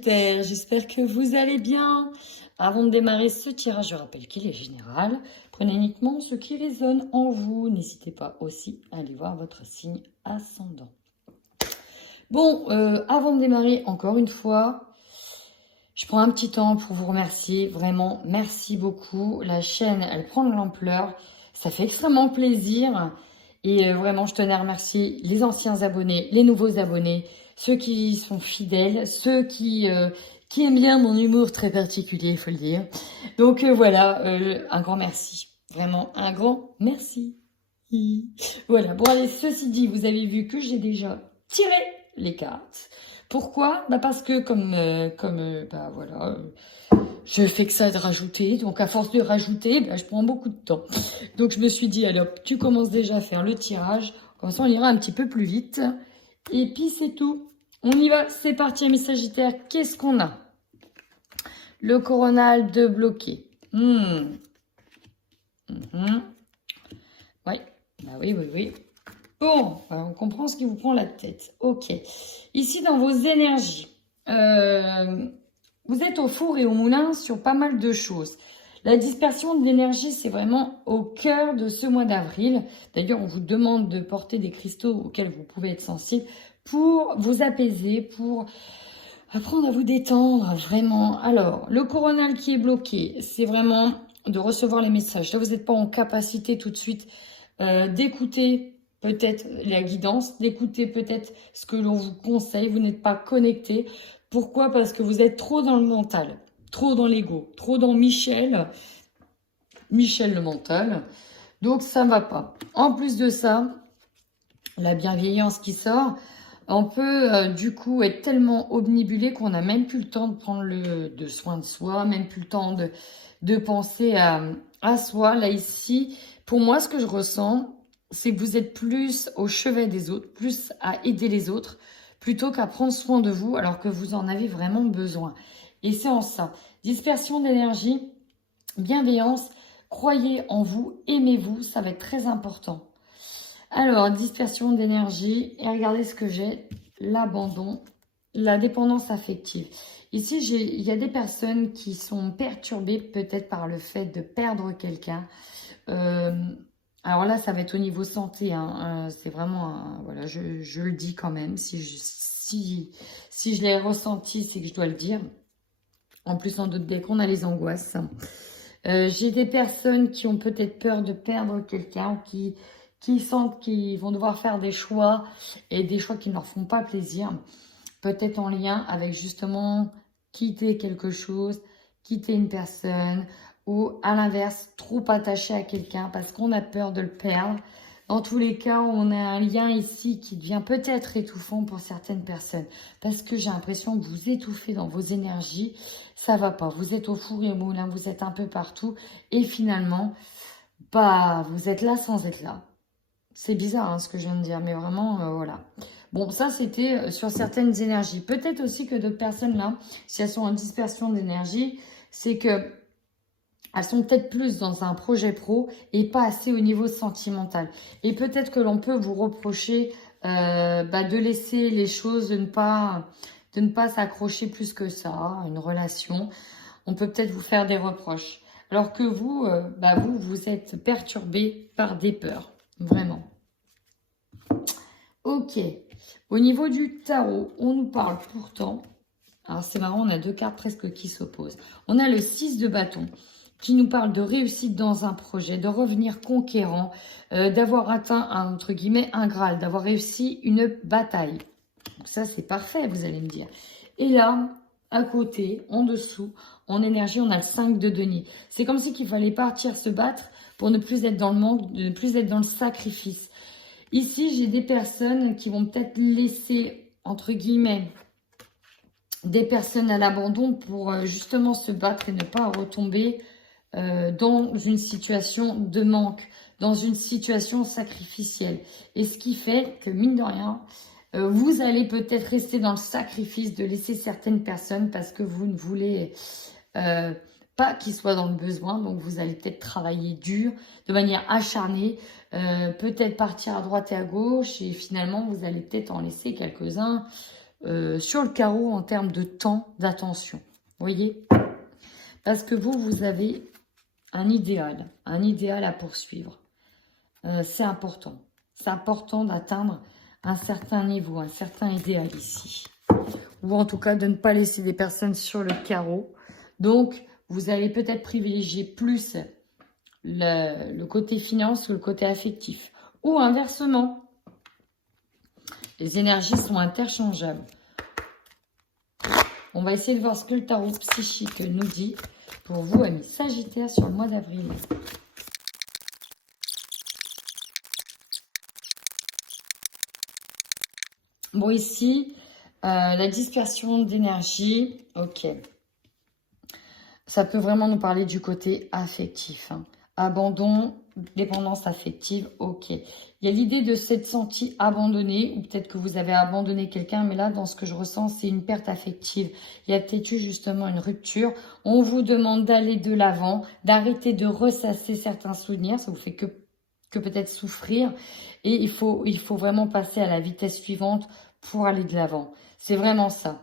Sagittaire, j'espère que vous allez bien. Avant de démarrer ce tirage, je rappelle qu'il est général. Prenez uniquement ce qui résonne en vous. N'hésitez pas aussi à aller voir votre signe ascendant. Bon, avant de démarrer, encore une fois, je prends un petit temps pour vous remercier. Vraiment, merci beaucoup. La chaîne, elle prend de l'ampleur. Ça fait extrêmement plaisir. Et vraiment, je tenais à remercier les anciens abonnés, les nouveaux abonnés, ceux qui sont fidèles, ceux qui aiment bien mon humour très particulier, il faut le dire. Donc voilà, un grand merci. Vraiment, un grand merci. Voilà, bon allez, ceci dit, vous avez vu que j'ai déjà tiré les cartes. Pourquoi? Parce que voilà, je fais que ça de rajouter. Donc à force de rajouter, je prends beaucoup de temps. Donc je me suis dit, alors tu commences déjà à faire le tirage. Comme ça on ira un petit peu plus vite. Et puis c'est tout. On y va, c'est parti mes Sagittaires. Qu'est-ce qu'on a? Le coronal de bloqué. Ouais, oui. Bon, on comprend ce qui vous prend la tête. Ok. Ici, dans vos énergies, vous êtes au four et au moulin sur pas mal de choses. La dispersion de l'énergie, c'est vraiment au cœur de ce mois d'avril. D'ailleurs, on vous demande de porter des cristaux auxquels vous pouvez être sensible pour vous apaiser, pour apprendre à vous détendre, vraiment. Alors, le coronal qui est bloqué, c'est vraiment de recevoir les messages. Là, vous n'êtes pas en capacité tout de suite d'écouter peut-être la guidance, d'écouter peut-être ce que l'on vous conseille. Vous n'êtes pas connecté. Pourquoi? Parce que vous êtes trop dans le mental, trop dans l'ego, trop dans Michel le mental. Donc, ça ne va pas. En plus de ça, la bienveillance qui sort, on peut du coup être tellement obnubilé qu'on n'a même plus le temps de prendre de soin de soi, même plus le temps de penser à soi. Là, ici, pour moi, ce que je ressens, c'est que vous êtes plus au chevet des autres, plus à aider les autres, plutôt qu'à prendre soin de vous, alors que vous en avez vraiment besoin. Et c'est en ça. Dispersion d'énergie, bienveillance, croyez en vous, aimez-vous, ça va être très important. Alors, dispersion d'énergie, et regardez ce que j'ai, l'abandon, la dépendance affective. Ici, il y a des personnes qui sont perturbées peut-être par le fait de perdre quelqu'un. Alors là, ça va être au niveau santé, hein, c'est vraiment, voilà, je le dis quand même, si je l'ai ressenti, c'est que je dois le dire. En plus, on doute bien qu'on a les angoisses. J'ai des personnes qui ont peut-être peur de perdre quelqu'un, qui sentent qu'ils vont devoir faire des choix et des choix qui ne leur font pas plaisir, peut-être en lien avec justement quitter quelque chose, quitter une personne ou à l'inverse, trop attaché à quelqu'un parce qu'on a peur de le perdre. Dans tous les cas, on a un lien ici qui devient peut-être étouffant pour certaines personnes parce que j'ai l'impression que vous étouffez dans vos énergies, ça va pas. Vous êtes au four et au moulin, vous êtes un peu partout et finalement, vous êtes là sans être là. C'est bizarre hein, ce que je viens de dire, mais vraiment, voilà. Bon, ça, c'était sur certaines énergies. Peut-être aussi que d'autres personnes, là, si elles sont en dispersion d'énergie, c'est que elles sont peut-être plus dans un projet pro et pas assez au niveau sentimental. Et peut-être que l'on peut vous reprocher de laisser les choses, de ne pas s'accrocher plus que ça à une relation. On peut peut-être vous faire des reproches. Alors que vous, vous êtes perturbé par des peurs. Vraiment. Ok. Au niveau du tarot, on nous parle pourtant... Alors c'est marrant, on a deux cartes presque qui s'opposent. On a le 6 de bâton qui nous parle de réussite dans un projet, de revenir conquérant, d'avoir atteint, entre guillemets, un Graal, d'avoir réussi une bataille. Donc ça, c'est parfait, vous allez me dire. Et là, à côté, en dessous, en énergie, on a le 5 de denier. C'est comme si qu'il fallait partir se battre pour ne plus être dans le manque, de ne plus être dans le sacrifice. Ici, j'ai des personnes qui vont peut-être laisser, entre guillemets, des personnes à l'abandon pour justement se battre et ne pas retomber dans une situation de manque, dans une situation sacrificielle. Et ce qui fait que, mine de rien, vous allez peut-être rester dans le sacrifice de laisser certaines personnes parce que vous ne voulez pas qu'ils soient dans le besoin. Donc, vous allez peut-être travailler dur, de manière acharnée, peut-être partir à droite et à gauche et finalement, vous allez peut-être en laisser quelques-uns sur le carreau en termes de temps d'attention. Vous voyez? Parce que vous avez un idéal à poursuivre. C'est important. C'est important d'atteindre un certain niveau, un certain idéal ici. Ou en tout cas, de ne pas laisser des personnes sur le carreau. Donc, vous allez peut-être privilégier plus le côté finance ou le côté affectif. Ou inversement, les énergies sont interchangeables. On va essayer de voir ce que le tarot psychique nous dit pour vous, amis Sagittaires, sur le mois d'avril. Bon, ici, la dispersion d'énergie, ok. Ça peut vraiment nous parler du côté affectif. Hein. Abandon, dépendance affective, ok. Il y a l'idée de s'être senti abandonné, ou peut-être que vous avez abandonné quelqu'un, mais là, dans ce que je ressens, c'est une perte affective. Il y a peut-être eu justement une rupture. On vous demande d'aller de l'avant, d'arrêter de ressasser certains souvenirs. Ça vous fait que peut-être souffrir. Et il faut vraiment passer à la vitesse suivante pour aller de l'avant. C'est vraiment ça.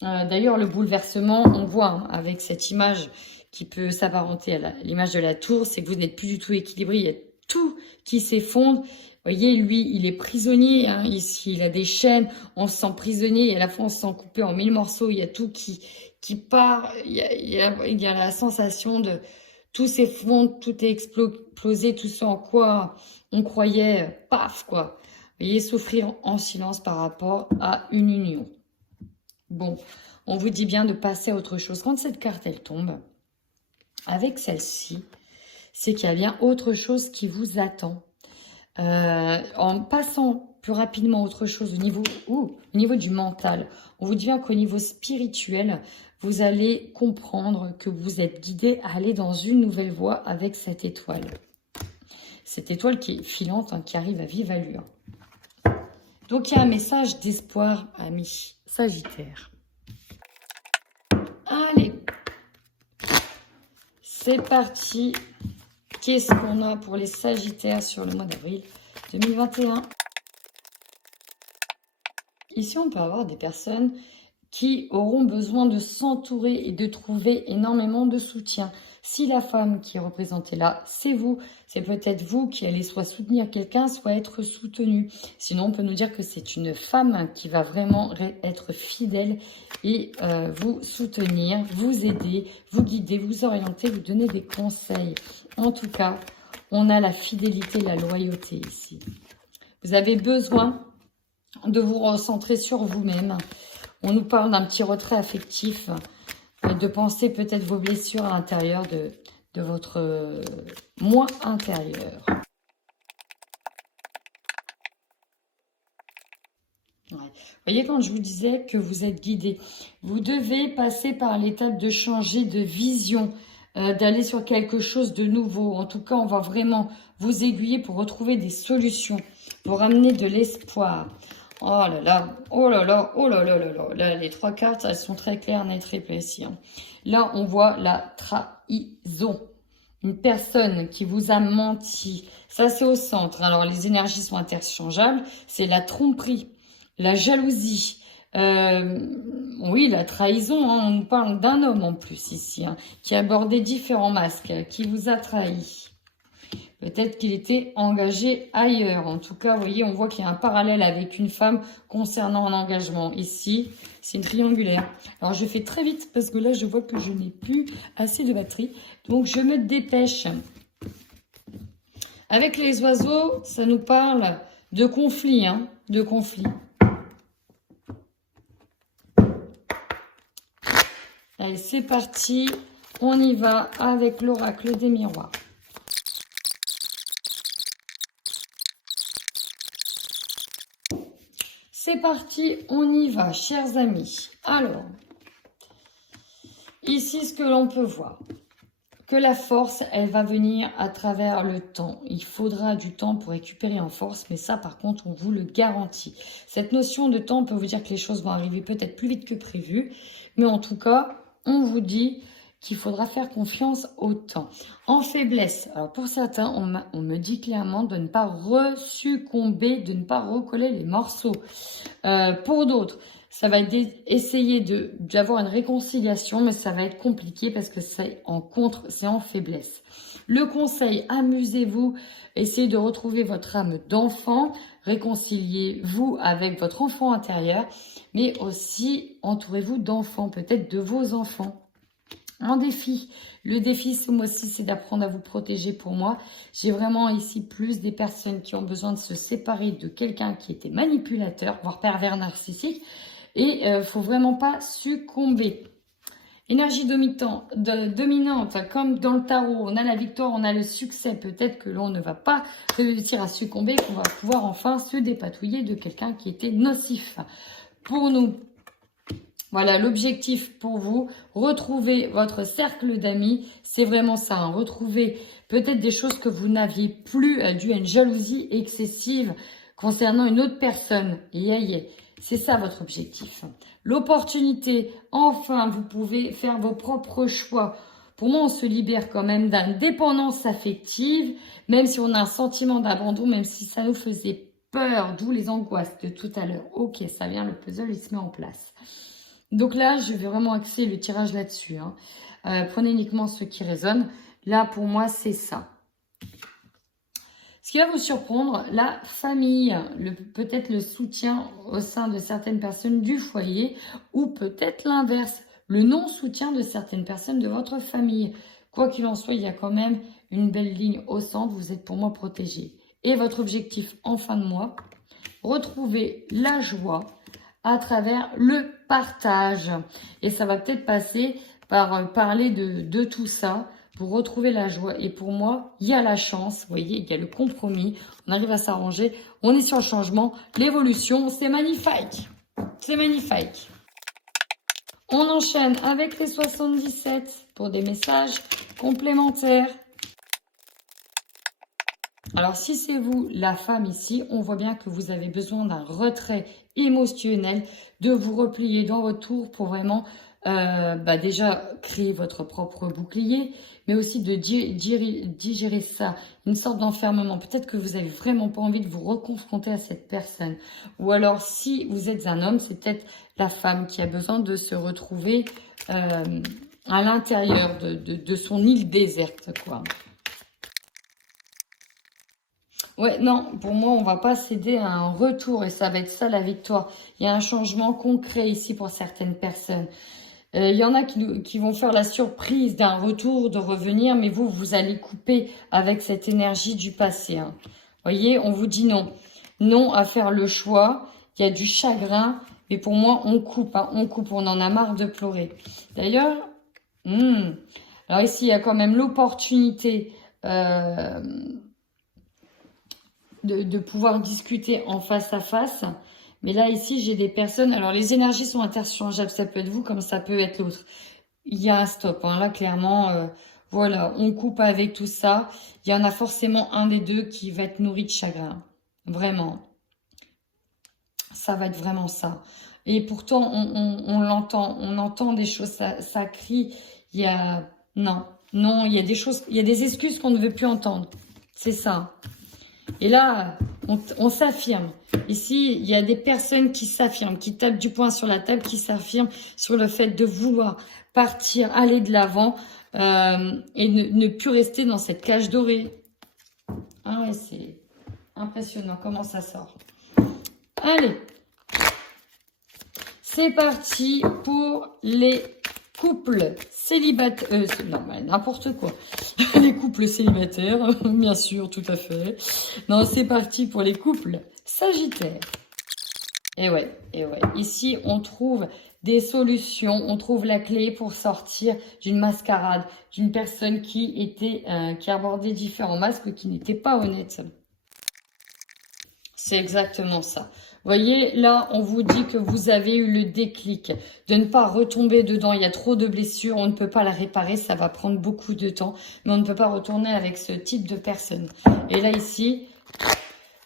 D'ailleurs, le bouleversement, on voit hein, avec cette image qui peut s'apparenter à l'image de la tour, c'est que vous n'êtes plus du tout équilibré. Il y a tout qui s'effondre. Vous voyez, lui, il est prisonnier. Hein, ici, il a des chaînes. On se sent prisonnier et à la fois, on se sent coupé en 1000 morceaux. Il y a tout qui part. Il y a la sensation de tout s'effondre, tout est explosé, tout ce en quoi on croyait, paf, quoi. Vous voyez, souffrir en silence par rapport à une union. Bon, on vous dit bien de passer à autre chose. Quand cette carte, elle tombe, avec celle-ci, c'est qu'il y a bien autre chose qui vous attend. En passant plus rapidement à autre chose au niveau du mental, on vous dit bien qu'au niveau spirituel, vous allez comprendre que vous êtes guidé à aller dans une nouvelle voie avec cette étoile. Cette étoile qui est filante, hein, qui arrive à vive allure. Donc, il y a un message d'espoir, amis Sagittaires. Allez, c'est parti. Qu'est-ce qu'on a pour les Sagittaires sur le mois d'avril 2021? Ici, on peut avoir des personnes qui auront besoin de s'entourer et de trouver énormément de soutien. Si la femme qui est représentée là, c'est vous, c'est peut-être vous qui allez soit soutenir quelqu'un, soit être soutenu. Sinon, on peut nous dire que c'est une femme qui va vraiment être fidèle et vous soutenir, vous aider, vous guider, vous orienter, vous donner des conseils. En tout cas, on a la fidélité, la loyauté ici. Vous avez besoin de vous recentrer sur vous-même. On nous parle d'un petit retrait affectif, de penser peut-être vos blessures à l'intérieur de votre moi intérieur. Ouais. Vous voyez, quand je vous disais que vous êtes guidé, vous devez passer par l'étape de changer de vision, d'aller sur quelque chose de nouveau. En tout cas, on va vraiment vous aiguiller pour retrouver des solutions, pour amener de l'espoir. Oh là là, oh là là, oh là là là là. Là, les trois cartes, elles sont très claires, nettes, très précises. Hein. Là, on voit la trahison. Une personne qui vous a menti. Ça, c'est au centre. Alors, les énergies sont interchangeables. C'est la tromperie, la jalousie. Oui, la trahison. Hein. On nous parle d'un homme en plus ici, hein, qui a abordé différents masques, qui vous a trahi. Peut-être qu'il était engagé ailleurs. En tout cas, vous voyez, on voit qu'il y a un parallèle avec une femme concernant un engagement. Ici, c'est une triangulaire. Alors, je fais très vite parce que là, je vois que je n'ai plus assez de batterie. Donc, je me dépêche. Avec les oiseaux, ça nous parle de conflit, hein, de conflit. Allez, c'est parti. On y va avec l'oracle des miroirs. C'est parti, on y va, chers amis. Alors, ici, ce que l'on peut voir, que la force, elle va venir à travers le temps. Il faudra du temps pour récupérer en force, mais ça, par contre, on vous le garantit. Cette notion de temps peut vous dire que les choses vont arriver peut-être plus vite que prévu, mais en tout cas, on vous dit, qu'il faudra faire confiance au temps. En faiblesse, alors pour certains, on me dit clairement de ne pas resuccomber, de ne pas recoller les morceaux. Pour d'autres, ça va être essayer d'avoir une réconciliation, mais ça va être compliqué parce que c'est en contre, c'est en faiblesse. Le conseil, amusez-vous, essayez de retrouver votre âme d'enfant, réconciliez-vous avec votre enfant intérieur, mais aussi entourez-vous d'enfants, peut-être de vos enfants. En défi, le défi ce mois-ci, c'est d'apprendre à vous protéger pour moi. J'ai vraiment ici plus des personnes qui ont besoin de se séparer de quelqu'un qui était manipulateur, voire pervers narcissique. Et faut vraiment pas succomber. Énergie dominante, comme dans le tarot, on a la victoire, on a le succès. Peut-être que l'on ne va pas réussir à succomber, qu'on va pouvoir enfin se dépatouiller de quelqu'un qui était nocif pour nous. Voilà, l'objectif pour vous, retrouver votre cercle d'amis, c'est vraiment ça, hein, retrouver peut-être des choses que vous n'aviez plus dû à une jalousie excessive concernant une autre personne. C'est ça votre objectif. L'opportunité, enfin, vous pouvez faire vos propres choix. Pour moi, on se libère quand même d'indépendance affective, même si on a un sentiment d'abandon, même si ça nous faisait peur, d'où les angoisses de tout à l'heure. Ok, ça vient, le puzzle, il se met en place. Donc là, je vais vraiment axer le tirage là-dessus. Hein. Prenez uniquement ce qui résonne. Là, pour moi, c'est ça. Ce qui va vous surprendre, la famille, peut-être le soutien au sein de certaines personnes du foyer ou peut-être l'inverse, le non-soutien de certaines personnes de votre famille. Quoi qu'il en soit, il y a quand même une belle ligne au centre. Vous êtes pour moi protégé. Et votre objectif en fin de mois, retrouver la joie à travers le partage. Et ça va peut-être passer par parler de tout ça pour retrouver la joie. Et pour moi, il y a la chance, vous voyez, il y a le compromis, on arrive à s'arranger, on est sur le changement, l'évolution, c'est magnifique. C'est magnifique. On enchaîne avec les 77 pour des messages complémentaires. Alors, si c'est vous, la femme ici, on voit bien que vous avez besoin d'un retrait émotionnel, de vous replier dans votre tour pour vraiment déjà créer votre propre bouclier, mais aussi de digérer ça, une sorte d'enfermement. Peut-être que vous n'avez vraiment pas envie de vous reconfronter à cette personne. Ou alors, si vous êtes un homme, c'est peut-être la femme qui a besoin de se retrouver à l'intérieur de son île déserte, quoi. Ouais, non, pour moi, on va pas céder à un retour et ça va être ça la victoire. Il y a un changement concret ici pour certaines personnes. Il y en a qui vont faire la surprise d'un retour, de revenir, mais vous allez couper avec cette énergie du passé. Hein. Voyez, on vous dit non. Non à faire le choix. Il y a du chagrin, mais pour moi, on coupe. Hein, on coupe, on en a marre de pleurer. D'ailleurs, alors ici, il y a quand même l'opportunité de pouvoir discuter en face à face. Mais là, ici, j'ai des personnes... Alors, les énergies sont interchangeables. Ça peut être vous comme ça peut être l'autre. Il y a un stop. Hein. Là, clairement, voilà, on coupe avec tout ça. Il y en a forcément un des deux qui va être nourri de chagrin. Vraiment. Ça va être vraiment ça. Et pourtant, on l'entend. On entend des choses. Ça crie. Il y a... Non, il y a des choses... Il y a des excuses qu'on ne veut plus entendre. C'est ça. Et là, on s'affirme. Ici, il y a des personnes qui s'affirment, qui tapent du poing sur la table, qui s'affirment sur le fait de vouloir partir, aller de l'avant et ne plus rester dans cette cage dorée. Ah ouais, c'est impressionnant comment ça sort. Allez, c'est parti pour les couples célibataires. Non, n'importe quoi. Les couples célibataires, bien sûr, tout à fait. Non, c'est parti pour les couples sagittaires. Et ouais. Ici, on trouve des solutions, on trouve la clé pour sortir d'une mascarade, d'une personne qui abordait différents masques, qui n'était pas honnête. C'est exactement ça. Vous voyez, là, on vous dit que vous avez eu le déclic de ne pas retomber dedans. Il y a trop de blessures, on ne peut pas la réparer, ça va prendre beaucoup de temps. Mais on ne peut pas retourner avec ce type de personne. Et là, ici,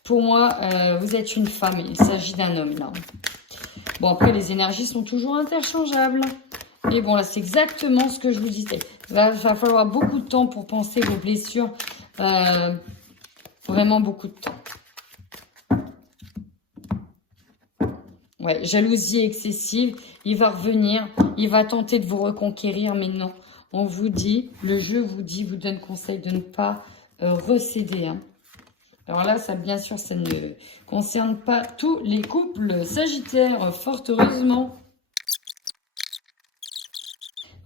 pour moi, vous êtes une femme. Il s'agit d'un homme, là. Bon, après, les énergies sont toujours interchangeables. Et bon, là, c'est exactement ce que je vous disais. Il va falloir beaucoup de temps pour penser vos blessures. Vraiment beaucoup de temps. Ouais, jalousie excessive. Il va revenir. Il va tenter de vous reconquérir. Mais non, on vous dit, le jeu vous dit, vous donne conseil de ne pas recéder. Hein. Alors là, ça, bien sûr, ça ne concerne pas tous les couples sagittaires, fort heureusement.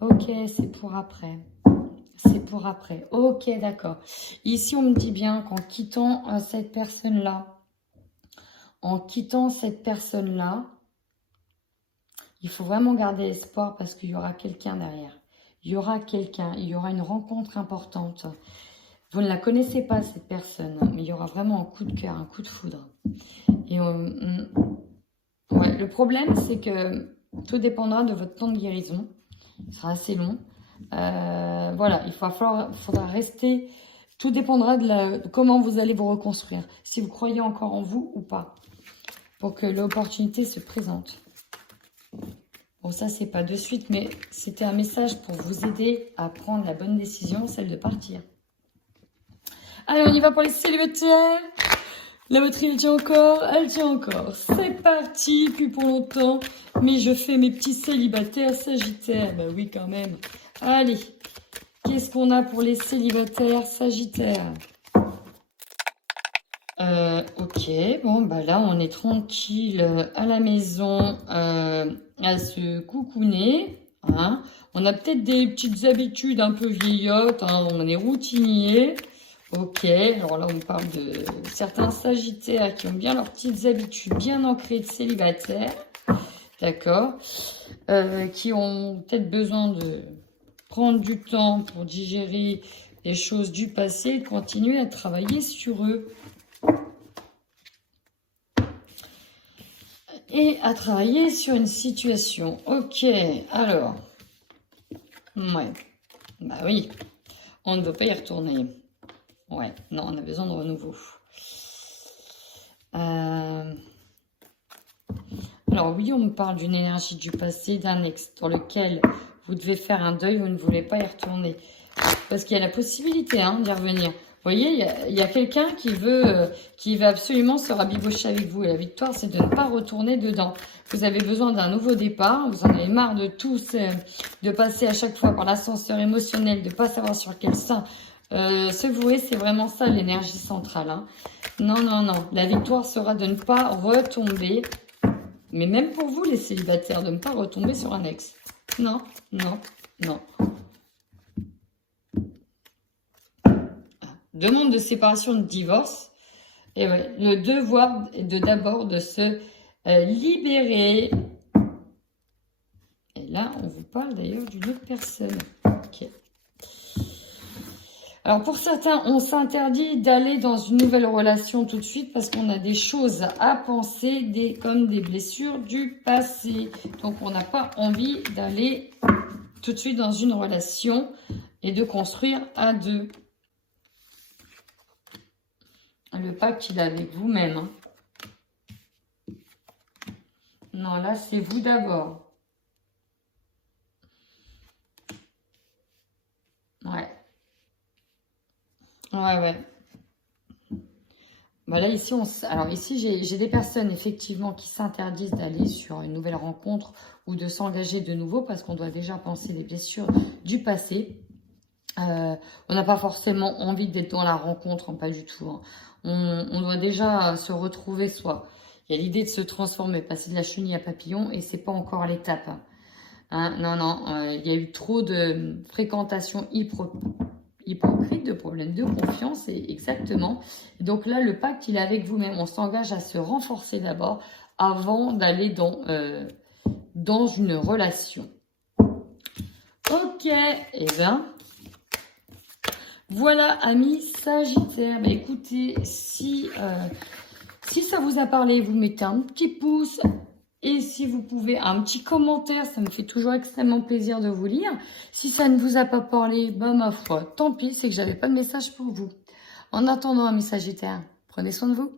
Ok, c'est pour après. C'est pour après. Ok, d'accord. Ici, on me dit bien qu'en quittant cette personne-là, il faut vraiment garder espoir parce qu'il y aura quelqu'un derrière. Il y aura quelqu'un, il y aura une rencontre importante. Vous ne la connaissez pas, cette personne, mais il y aura vraiment un coup de cœur, un coup de foudre. Et ouais, le problème, c'est que tout dépendra de votre temps de guérison. Ce sera assez long. Voilà, il faudra rester. Tout dépendra de comment vous allez vous reconstruire. Si vous croyez encore en vous ou pas. Pour que l'opportunité se présente. Bon, ça, c'est pas de suite, mais c'était un message pour vous aider à prendre la bonne décision, celle de partir. Allez, on y va pour les célibataires. La batterie, elle tient encore. C'est parti, plus pour longtemps. Mais je fais mes petits célibataires sagittaires. Bah oui, quand même. Allez, qu'est-ce qu'on a pour les célibataires sagittaires? Ok, bon, bah là, on est tranquille à la maison, à se coucouner. Hein. On a peut-être des petites habitudes un peu vieillottes, hein, on est routiniers. Ok, alors là, on parle de certains sagittaires qui ont bien leurs petites habitudes bien ancrées de célibataires. D'accord. Qui ont peut-être besoin de prendre du temps pour digérer les choses du passé et de continuer à travailler sur eux. Et à travailler sur une situation. Ok, alors. Ouais. Bah oui. On ne veut pas y retourner. Ouais, non, on a besoin de renouveau. Alors oui, on me parle d'une énergie du passé, d'un ex dans lequel vous devez faire un deuil, vous ne voulez pas y retourner. Parce qu'il y a la possibilité d'y revenir. Vous voyez, il y a quelqu'un qui veut absolument se rabibocher avec vous. Et la victoire, c'est de ne pas retourner dedans. Vous avez besoin d'un nouveau départ. Vous en avez marre de tous, de passer à chaque fois par l'ascenseur émotionnel, de ne pas savoir sur quel sein se vouer. C'est vraiment ça l'énergie centrale. Hein. Non, non, non. La victoire sera de ne pas retomber. Mais même pour vous, les célibataires, de ne pas retomber sur un ex. Non, non, non. Demande de séparation, de divorce. Et ouais, le devoir est d'abord de se libérer. Et là, on vous parle d'ailleurs d'une autre personne. Ok. Alors pour certains, on s'interdit d'aller dans une nouvelle relation tout de suite parce qu'on a des choses à penser, comme des blessures du passé. Donc on n'a pas envie d'aller tout de suite dans une relation et de construire à deux. Le pacte, il est avec vous-même. Hein. Non, là, c'est vous d'abord. Ouais. Ouais. Bah là, ici, alors ici, j'ai des personnes, effectivement, qui s'interdisent d'aller sur une nouvelle rencontre ou de s'engager de nouveau parce qu'on doit déjà penser les blessures du passé. On n'a pas forcément envie d'être dans la rencontre, pas du tout. Hein. On doit déjà se retrouver soi. Il y a l'idée de se transformer, passer de la chenille à papillon, et c'est pas encore l'étape. Hein, non, il y a eu trop de fréquentation hypocrite, de problèmes de confiance, et exactement. Et donc là, le pacte, il est avec vous-même. On s'engage à se renforcer d'abord avant d'aller dans une relation. Ok, et bien... Voilà, amis Sagittaire. Bah, écoutez, si ça vous a parlé, vous mettez un petit pouce. Et si vous pouvez, un petit commentaire, ça me fait toujours extrêmement plaisir de vous lire. Si ça ne vous a pas parlé, bah ma foi, tant pis, c'est que j'avais pas de message pour vous. En attendant, amis Sagittaires, prenez soin de vous.